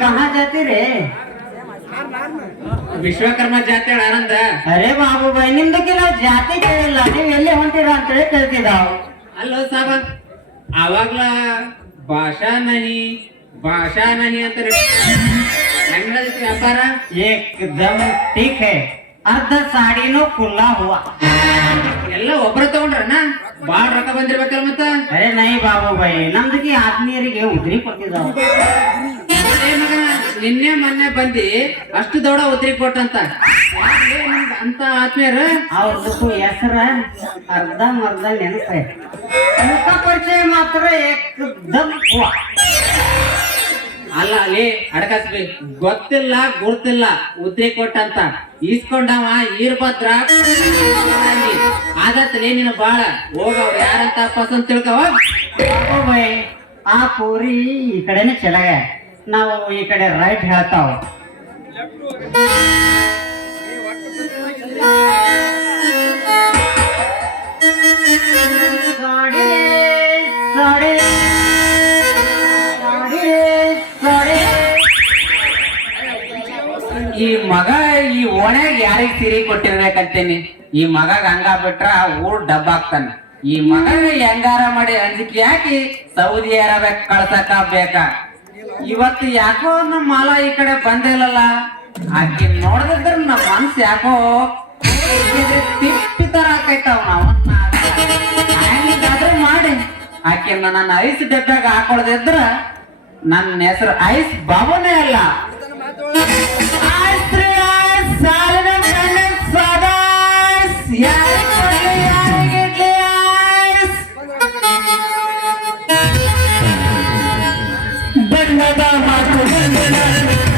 ಕಹಾ ಜಾತಿ रे ವಿಶ್ವಕರ್ಮ ಜಾತಿ ಆನಂದ. ಅರೆ ಬಾಬು ಬೈ ನಿಮ್ದಕ್ಕೆ ನಾವು ಜಾತಿ ಕೇಳಿಲ್ಲ ನೀವು ಎಲ್ಲಿ ಹೊಂಟಿರಾ ಅಂತೇಳಿ ಕೇಳ್ತಿದ್ದಾವ. ಅಲ್ಲೋ ಸಾಬ ಆವಾಗ್ಲ ಭಾಷಾ ನಹಿ ಭಾಷಾ ನಹಿ ಅಂತ ವ್ಯಾಪಾರ? ಏಕದಮ್ ಠೀಕ್ ಅರ್ಧ ಸಾಡಿನೂ ಕುಲ್ಲಾ ಹೂವ. ಎಲ್ಲ ಒಬ್ಬರು ತಗೊಂಡ್ರಣ್ಣ ಬಾಳ ರೊಕ್ಕ ಬಂದಿರ್ಬೇಕಲ್ಲ ಮತ್ತ? ಅರೆ ನೈ ಬಾಬು ಬೈ ನಮ್ದಕ್ಕೆ ಆತ್ಮೀಯರಿಗೆ ಉದ್ರಿ ಕೊಟ್ಟಿದ್ದಾವ. ನಿನ್ನೆ ಮೊನ್ನೆ ಬಂದಿ ಅಷ್ಟು ದೊಡ್ಡ ಉದ್ರಿ ಕೊಟ್ಟಂತ. ಅಂತ ಆತ್ಮೀಯರ? ಅವ್ರದ್ದು ಹೆಸರ ಅರ್ಧ ಮರ್ಧ ನೆನಪೆ. ಮುಖ ಪರಿಚಯ ಮಾತ್ರ ಏಕದಮ್ ಅಲ್ಲ ಅಲ್ಲಿ ಅಡಕಸ್ಬಿ ಗೊತ್ತಿಲ್ಲ ಗುರ್ತಿಲ್ಲ ಉದ್ರಿ ಕೊಟ್ಟಂತ. ಈಸ್ಕೊಂಡವ ಈರ್ಭದ್ರ. ಆದತ್ಲೇ ನೀನು ಬಾಳ. ಹೋಗವ್ ಯಾರಂತ ಪಸಂದ್ ತಿಳ್ಕವ ಆ ಪೂರಿ ಈ ಕಡೆನೆ ಚೆಲಗ ನಾವು ಈ ಕಡೆ ರೈಟ್ ಹೇಳ್ತಾವ. ಈ ಮಗ, ಈ ಓಣ್ಯಾಗ ಯಾರಿಗ್ ಸಿರಿ ಕೊಟ್ಟಿರ್ಬೇಕಂತೇನಿ? ಈ ಮಗಗ ಹಂಗ ಬಿಟ್ರ ಊರ್ ಡಬ್ಬ ಈ ಮಗನ ಹೆಂಗಾರ ಮಾಡಿ ಅಂಜಿಕೆ ಹಾಕಿ ಸೌದಿ ಅರೇಬಿಯಾ ಕಳ್ಸಕ ಬೇಕ. ಇವತ್ತು ಯಾಕೋ ನಮ್ಮ ಮಾಲ ಈ ಕಡೆ ಬಂದಿಲ್ಲಲ್ಲ ಆಕೆ ನೋಡದಿದ್ರ ನಮ್ಮ ಮನ್ಸ್ ಯಾಕೋ ತಿಪ್ಪಿ ತರ ಆಕೈತಾವ ನಾವು. ಮಾಡಿ. ಆಕೆ ನನ್ನ ಐಸ್ ಡಬ್ಬಾಗ ಹಾಕೊಳ್ದಿದ್ರ ನನ್ನ ಹೆಸರು ಐಸ್ ಬಾಬುನೇ ಅಲ್ಲ. ಐಸ್ ಸಾಲಿನ ಕಣ್ಣಿನ मातू